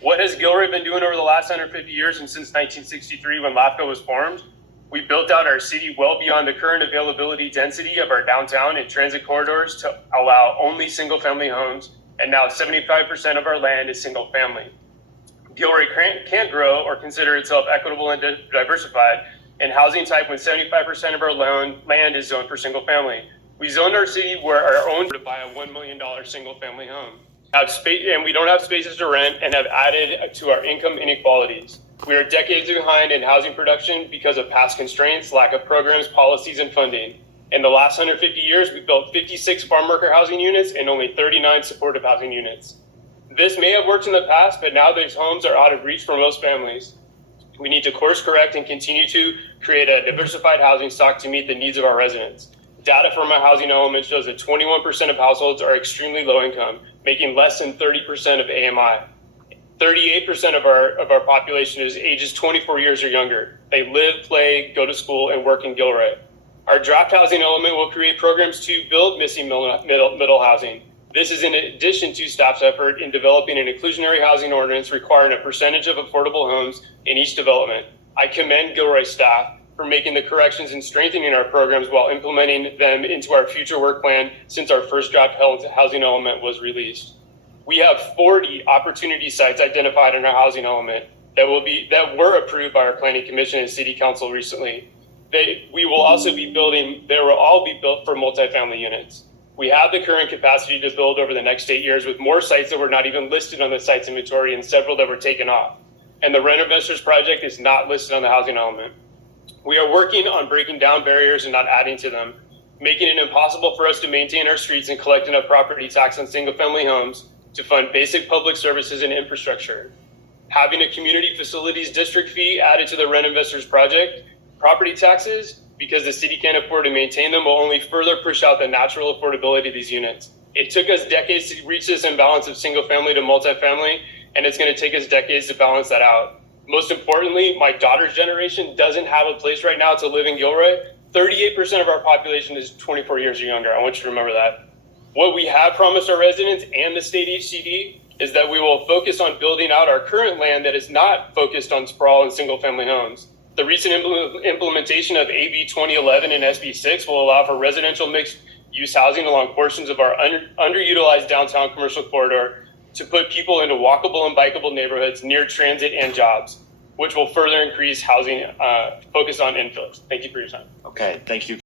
What has Gilroy been doing over the last 150 years and since 1963 when LAFCO was formed? We built out our city well beyond the current availability density of our downtown and transit corridors to allow only single-family homes, and now 75% of our land is single-family. Gilroy can't grow or consider itself equitable and diversified in housing type when 75% of our land is zoned for single-family. We zoned our city where our own to buy a $1 million single-family home. Have space, and we don't have spaces to rent, and have added to our income inequalities. We are decades behind in housing production because of past constraints, lack of programs, policies, and funding. In the last 150 years, we built 56 farm worker housing units and only 39 supportive housing units. This may have worked in the past, but now these homes are out of reach for most families. We need to course correct and continue to create a diversified housing stock to meet the needs of our residents. Data from our housing element shows that 21% of households are extremely low income, making less than 30% of AMI. 38% of our population is ages 24 years or younger. They live, play, go to school, and work in Gilroy. Our draft housing element will create programs to build missing middle housing. This is in addition to staff's effort in developing an inclusionary housing ordinance requiring a percentage of affordable homes in each development. I commend Gilroy staff for making the corrections and strengthening our programs while implementing them into our future work plan since our first draft housing element was released. We have 40 opportunity sites identified in our housing element that were approved by our Planning Commission and City Council recently. They will all be built for multifamily units. We have the current capacity to build over the next 8 years with more sites that were not even listed on the sites inventory and several that were taken off. And the Rent Investors Project is not listed on the housing element. We are working on breaking down barriers and not adding to them, making it impossible for us to maintain our streets and collect enough property tax on single-family homes to fund basic public services and infrastructure. Having a community facilities district fee added to the Rent Investors Project, property taxes, because the city can't afford to maintain them, will only further push out the natural affordability of these units. It took us decades to reach this imbalance of single-family to multifamily, and it's going to take us decades to balance that out. Most importantly, my daughter's generation doesn't have a place right now to live in Gilroy. 38% of our population is 24 years or younger. I want you to remember that. What we have promised our residents and the state HCD is that we will focus on building out our current land that is not focused on sprawl and single-family homes. The recent implementation of AB 2011 and SB 6 will allow for residential mixed-use housing along portions of our underutilized downtown commercial corridor to put people into walkable and bikeable neighborhoods near transit and jobs, which will further increase housing focus on infills. Thank you for your time. Okay, thank you.